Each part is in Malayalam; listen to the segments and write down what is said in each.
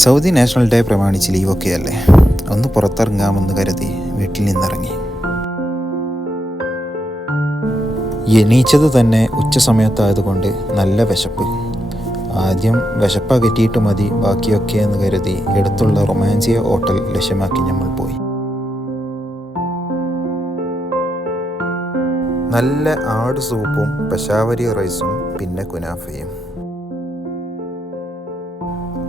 സൗദി നാഷണൽ ഡേ പ്രമാണിച്ച് ലീവൊക്കെയല്ലേ, ഒന്ന് പുറത്തിറങ്ങാമെന്ന് കരുതി വീട്ടിൽ നിന്നിറങ്ങി. എണീച്ചത് തന്നെ ഉച്ച സമയത്തായതുകൊണ്ട് നല്ല വിശപ്പ്. ആദ്യം വിശപ്പ് അകറ്റിയിട്ട് മതി ബാക്കിയൊക്കെ എന്ന് കരുതി അടുത്തുള്ള റൊമാൻസിയ ഹോട്ടൽ ലക്ഷ്യമാക്കി നമ്മൾ പോയി. നല്ല ആട് സൂപ്പും പെഷാവരി റൈസും പിന്നെ കുനാഫയും.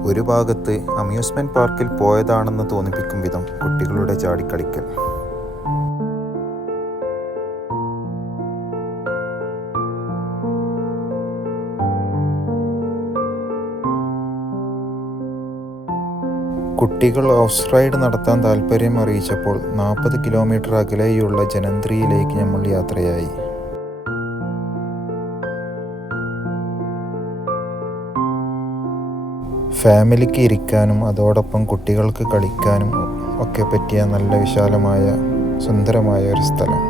ഒരു ഭാഗത്ത് അമ്യൂസ്മെൻറ്റ് പാർക്കിൽ പോയതാണെന്ന് തോന്നിപ്പിക്കും വിധം കുട്ടികളുടെ ചാടിക്കളിക്കൽ. കുട്ടികൾ ഹൗസ് റൈഡ് നടത്താൻ താല്പര്യം അറിയിച്ചപ്പോൾ 40 കിലോമീറ്റർ അകലെയുള്ള ജനന്ത്രിയിലേക്ക് നമ്മൾ യാത്രയായി. ഫാമിലിക്ക് ഇരിക്കാനും അതോടൊപ്പം കുട്ടികൾക്ക് കളിക്കാനും ഒക്കെ പറ്റിയ നല്ല വിശാലമായ സുന്ദരമായ ഒരു സ്ഥലം.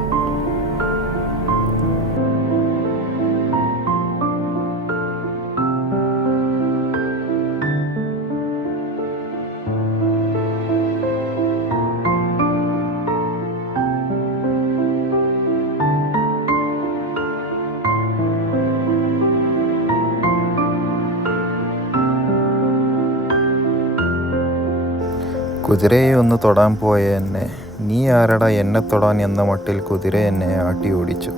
കുതിരയെ ഒന്ന് തൊടാൻ പോയ എന്നെ നീ ആരടാ എന്നെ തൊടാൻ എന്ന മട്ടിൽ കുതിര എന്നെ ആട്ടി ഓടിച്ചു.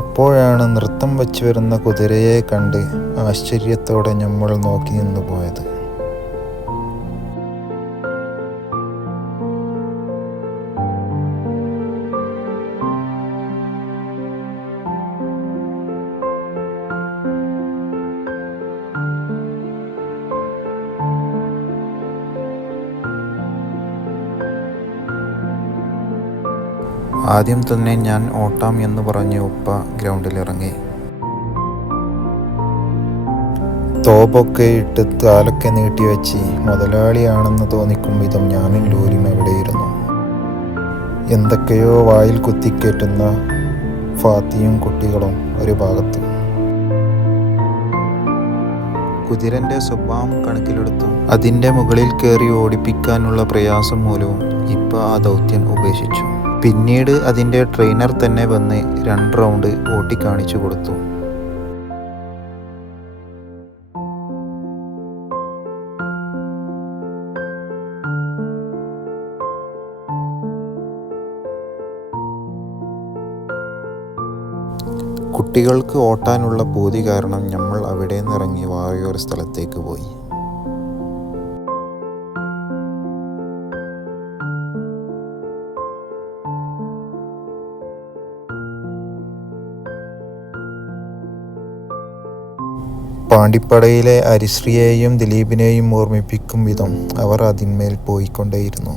അപ്പോഴാണ് നൃത്തം വച്ചു വരുന്ന കുതിരയെ കണ്ട് ആശ്ചര്യത്തോടെ നമ്മൾ നോക്കി നിന്നു പോയത്. ആദ്യം തന്നെ ഞാൻ ഓട്ടാം എന്ന് പറഞ്ഞ് ഉപ്പ ഗ്രൗണ്ടിലിറങ്ങി. തോപ്പൊക്കെ ഇട്ട് കാലൊക്കെ നീട്ടിവെച്ച് മുതലാളിയാണെന്ന് തോന്നിക്കും വിധം ഞാനും ലൂലിയും എവിടെയിരുന്നു. എന്തൊക്കെയോ വായിൽ കുത്തിക്കേറ്റുന്ന ഫാത്തിയും കുട്ടികളും ഒരു ഭാഗത്ത്. കുതിരൻ്റെ സ്വഭാവം കണക്കിലെടുത്തും അതിൻ്റെ മുകളിൽ കയറി ഓടിപ്പിക്കാനുള്ള പ്രയാസം മൂലവും ഇപ്പം ആ ദൗത്യം ഉപേക്ഷിച്ചു. പിന്നീട് അതിൻ്റെ ട്രെയിനർ തന്നെ വന്ന് 2 റൗണ്ട് ഓട്ടിക്കാണിച്ചു കൊടുത്തു. കുട്ടികൾക്ക് ഓട്ടാനുള്ള പൂതി കാരണം നമ്മൾ അവിടെ നിന്നിറങ്ങി വേറെയൊരു സ്ഥലത്തേക്ക് പോയി. പാണ്ടിപ്പടയിലെ ഹരിശ്രീയെയും ദിലീപിനെയും ഓർമ്മിപ്പിക്കും വിധം അവർ അതിന്മേൽ പോയിക്കൊണ്ടേയിരുന്നു.